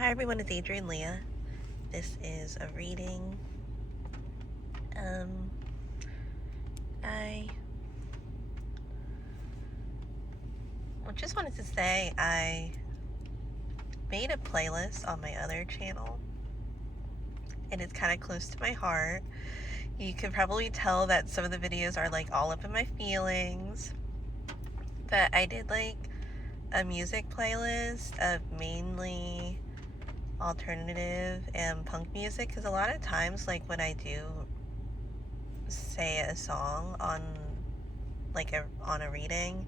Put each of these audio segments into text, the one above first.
Hi everyone, it's Adrian Leah. This is a reading. I just wanted to say I made a playlist on my other channel, and it's kind of close to my heart. You can probably tell that some of the videos are like all up in my feelings, but I did like a music playlist of mainly alternative and punk music, because a lot of times, like when I do say a song on on a reading,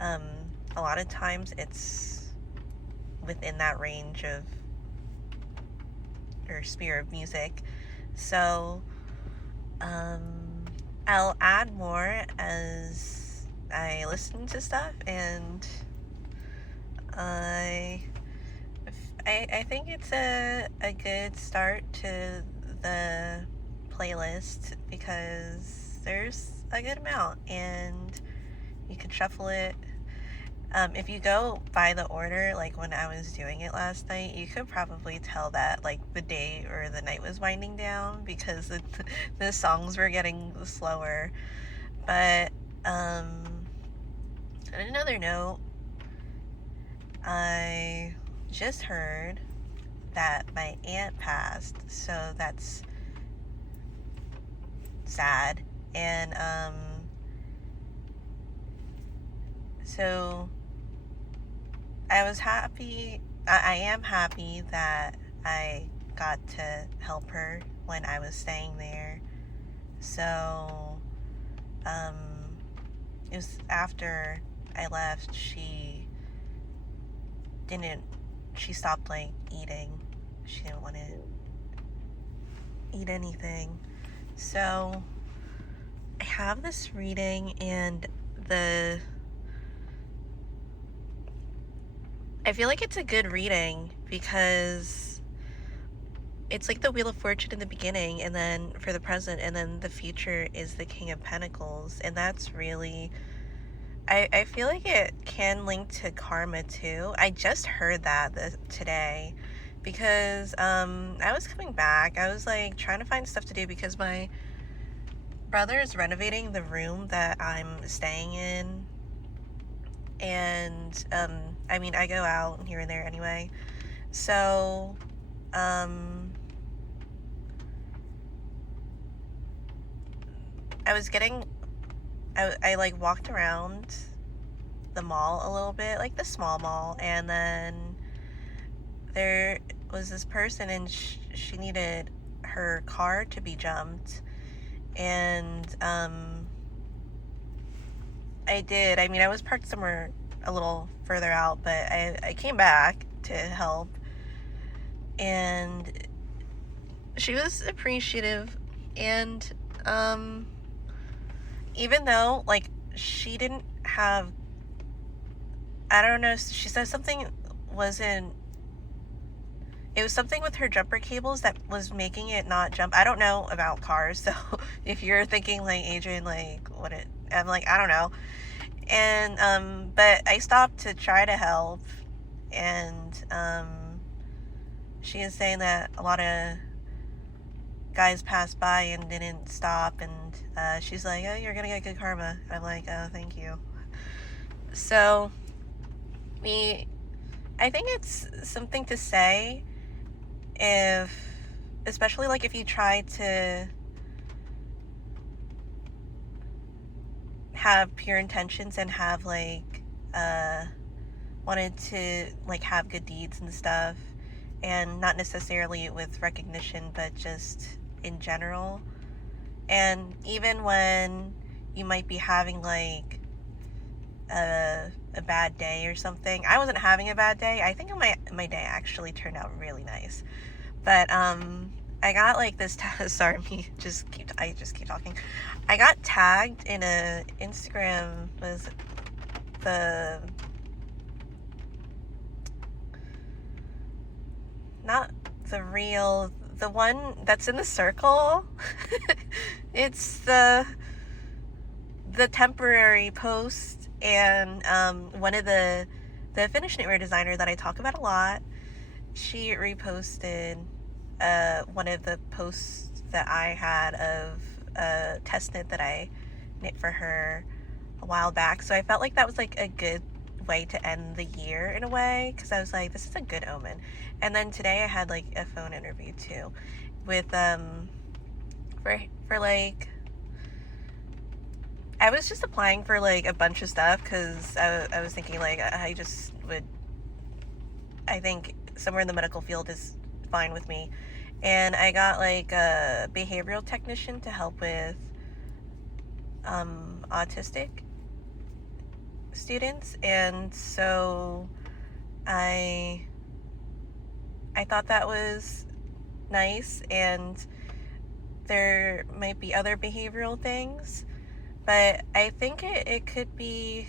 a lot of times it's within that range of or sphere of music. So I'll add more as I listen to stuff, and I think it's a good start to the playlist because there's a good amount and you can shuffle it. If you go by the order, like when I was doing it last night, you could probably tell that like the day or the night was winding down because the songs were getting slower. But on another note, I just heard that my aunt passed, so that's sad. And so I was happy. I am happy that I got to help her when I was staying there. So it was after I left, she stopped like eating. She didn't want to eat anything. So I have this reading, and I feel like it's a good reading because it's like the Wheel of Fortune in the beginning, and then for the present, and then the future is the King of Pentacles. And that's really, I feel like it can link to karma too. I just heard that today because I was coming back. I was like trying to find stuff to do because my brother is renovating the room that I'm staying in. And I mean, I go out here and there anyway. So I like walked around the mall a little bit, like the small mall, and then there was this person, and she needed her car to be jumped, and I did. I mean, I was parked somewhere a little further out, but I came back to help, and she was appreciative. And even though like she didn't have, I don't know, she said something wasn't, it was something with her jumper cables that was making it not jump. I don't know about cars, so if you're thinking like, Adrian, like I'm like, I don't know. And but I stopped to try to help, and she is saying that a lot of guys passed by and didn't stop, and she's like, oh, you're gonna get good karma. I'm like, oh, thank you. So I think it's something to say, especially like if you try to have pure intentions and have like wanted to like have good deeds and stuff, and not necessarily with recognition, but just in general. And even when you might be having like a bad day or something. I wasn't having a bad day. I think my day actually turned out really nice. But I got like this sorry, I just keep talking. I got tagged in a Instagram, was not the real, the one that's in the circle. It's the temporary post, and one of the Finnish knitwear designer that I talk about a lot, she reposted one of the posts that I had of a test knit that I knit for her a while back. So I felt like that was like a good way to end the year in a way, because I was like, this is a good omen. And then today I had like a phone interview too with for like, I was just applying for like a bunch of stuff because I was thinking like I just would, I think somewhere in the medical field is fine with me. And I got like a behavioral technician to help with autistic students. And so I thought that was nice, and there might be other behavioral things, but I think it could be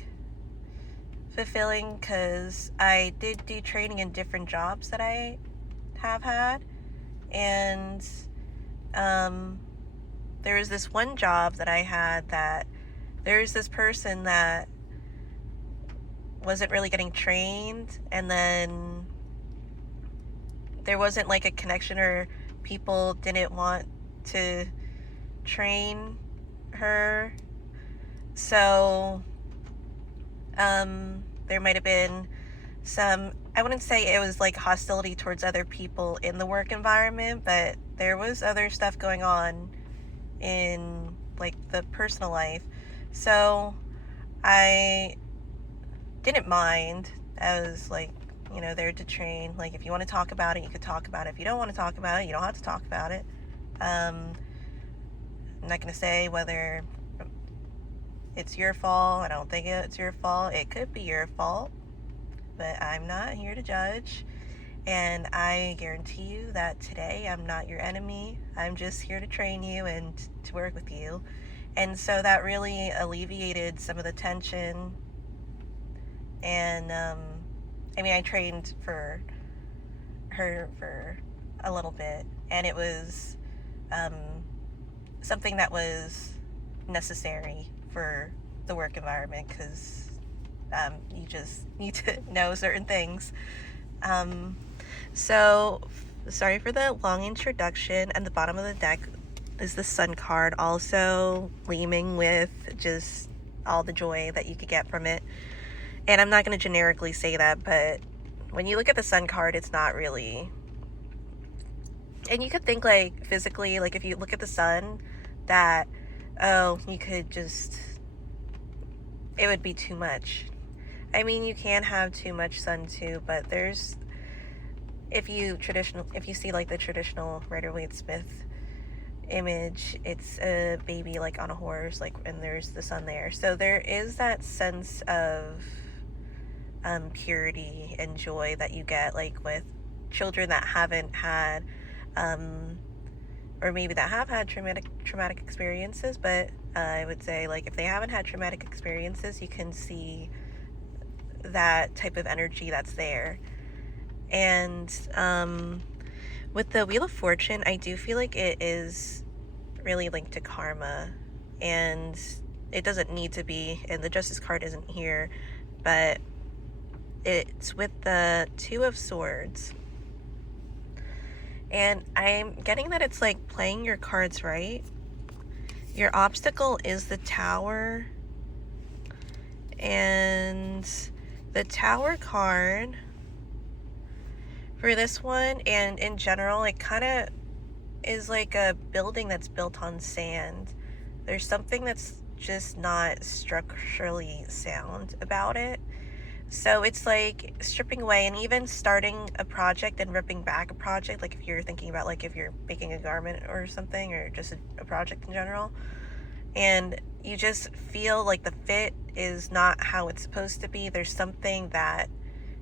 fulfilling because I did do training in different jobs that I have had. And there was this one job that I had that there was this person that wasn't really getting trained, and then there wasn't like a connection, or people didn't want to train her. So there might have been some, I wouldn't say it was like hostility towards other people in the work environment, but there was other stuff going on in like the personal life. So I didn't mind. I was like, you know, there to train. Like, if you want to talk about it, you could talk about it. If you don't want to talk about it, you don't have to talk about it. I'm not going to say whether it's your fault. I don't think it's your fault. It could be your fault, but I'm not here to judge. And I guarantee you that today I'm not your enemy. I'm just here to train you and to work with you. And so that really alleviated some of the tension. And I mean, I trained for her for a little bit, and it was something that was necessary for the work environment, because you just need to know certain things. So sorry for the long introduction. And the bottom of the deck is the Sun card, also gleaming with just all the joy that you could get from it. And I'm not going to generically say that, but when you look at the Sun card, it's not really, and you could think like physically, like if you look at the sun, that, oh, you could just, it would be too much. I mean, you can have too much sun too, but there's, if you see like the traditional Rider-Waite-Smith image, it's a baby like on a horse, like, and there's the sun there. So there is that sense of purity and joy that you get like with children that haven't had or maybe that have had traumatic experiences, but I would say like if they haven't had traumatic experiences, you can see that type of energy that's there. And with the Wheel of Fortune, I do feel like it is really linked to karma, and it doesn't need to be, and the Justice card isn't here, but it's with the Two of Swords. And I'm getting that it's like playing your cards right. Your obstacle is the Tower, and the Tower card for this one, and in general, it kind of is like a building that's built on sand. There's something that's just not structurally sound about it. So it's like stripping away, and even starting a project and ripping back a project, like if you're thinking about like if you're making a garment or something, or just a project in general, and you just feel like the fit is not how it's supposed to be. There's something that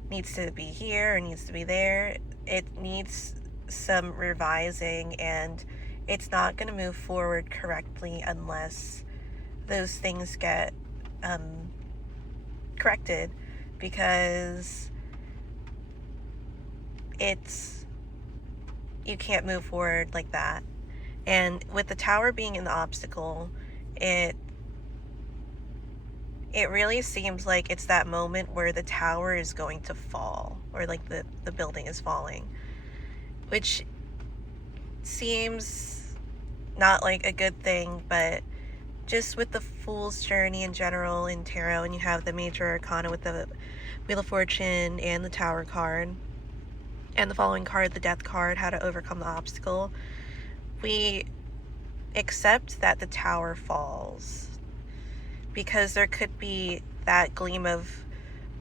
needs to be here or needs to be there. It needs some revising, and it's not going to move forward correctly unless those things get corrected, because you can't move forward like that. And with the Tower being in the obstacle, it really seems like it's that moment where the tower is going to fall, or like the building is falling. which seems not like a good thing, but just with the Fool's Journey in general in tarot, and you have the Major Arcana with the Wheel of Fortune and the Tower card, and the following card, the Death card, how to overcome the obstacle, we accept that the Tower falls because there could be that gleam of,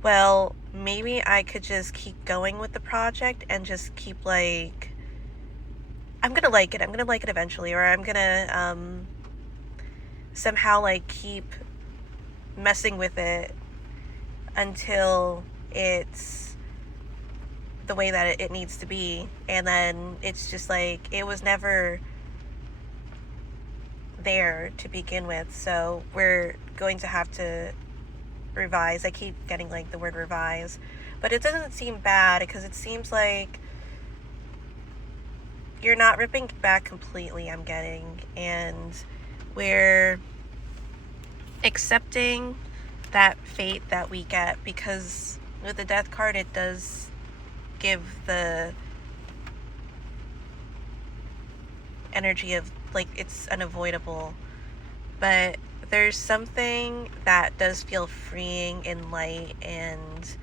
well, maybe I could just keep going with the project and just keep like, I'm gonna like it eventually, or I'm gonna somehow like keep messing with it until it's the way that it needs to be, and then it's just like it was never there to begin with, so we're going to have to revise. I keep getting like the word revise, but it doesn't seem bad because it seems like you're not ripping back completely, I'm getting, and we're accepting that fate that we get, because with the Death card it does give the energy of like it's unavoidable, but there's something that does feel freeing and light and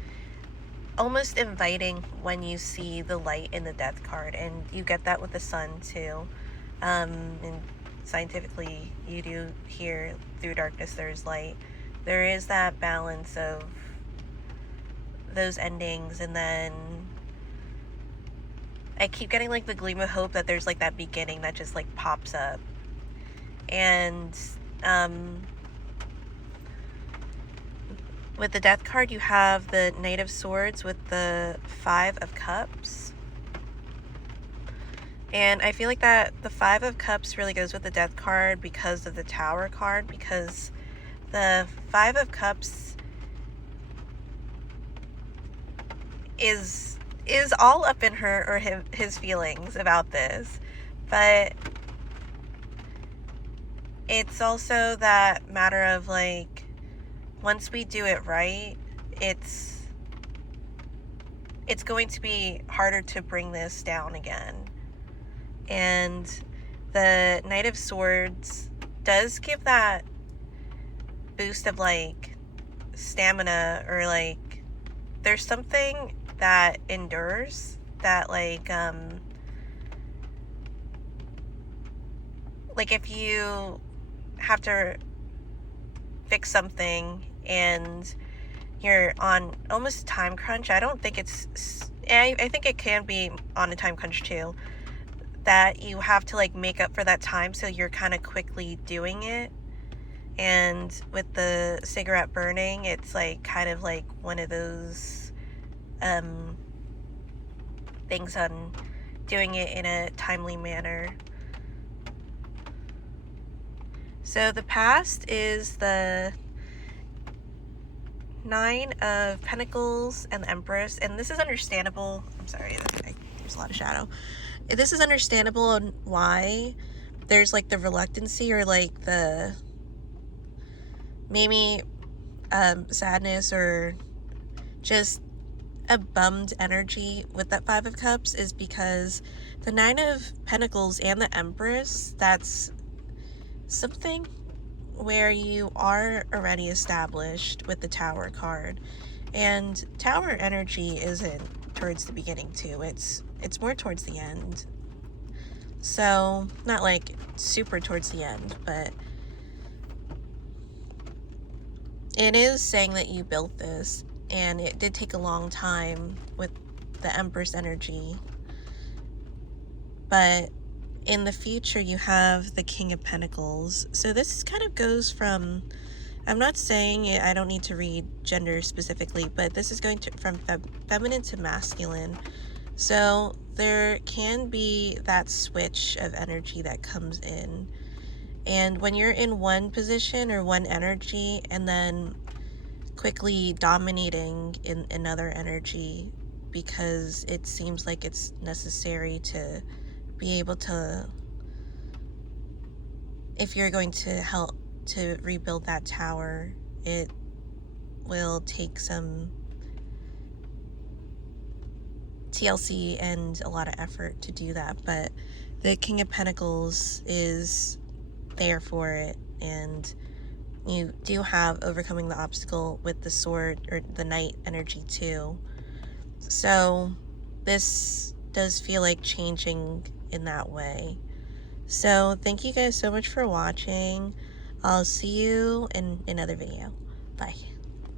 almost inviting when you see the light in the Death card, and you get that with the Sun too. And scientifically, you do hear through darkness there's light. There is that balance of those endings, and then I keep getting like the gleam of hope that there's like that beginning that just like pops up. And with the Death card, you have the Knight of Swords with the Five of Cups. And I feel like that the Five of Cups really goes with the Death card because of the Tower card, because the Five of Cups is all up in her or his feelings about this, but it's also that matter of like, once we do it right, it's going to be harder to bring this down again. And the Knight of Swords does give that boost of like stamina, or like there's something that endures, that like if you have to fix something and you're on almost a time crunch, I don't think it's, I think it can be on a time crunch too, that you have to like make up for that time, so you're kind of quickly doing it. And with the cigarette burning, it's like kind of like one of those things on doing it in a timely manner. So the past is the Nine of Pentacles and the Empress, and this is understandable. I'm sorry, there's a lot of shadow. This is understandable on why there's like the reluctancy, or like the maybe sadness, or just a bummed energy with that Five of Cups, is because the Nine of Pentacles and the Empress, that's something where you are already established with the Tower card, and Tower energy isn't towards the beginning too, it's more towards the end. So not like super towards the end, but it is saying that you built this, and it did take a long time with the Empress energy. But in the future, you have the King of Pentacles. So this kind of goes from, I'm not saying it, I don't need to read gender specifically, but this is going to from feminine to masculine. So there can be that switch of energy that comes in. And when you're in one position or one energy, and then quickly dominating in another energy, because it seems like it's necessary to be able to, if you're going to help to rebuild that tower, it will take some TLC and a lot of effort to do that, but the King of Pentacles is there for it, and you do have overcoming the obstacle with the sword or the knight energy too. So this does feel like changing in that way. So thank you guys so much for watching. I'll see you in another video. Bye.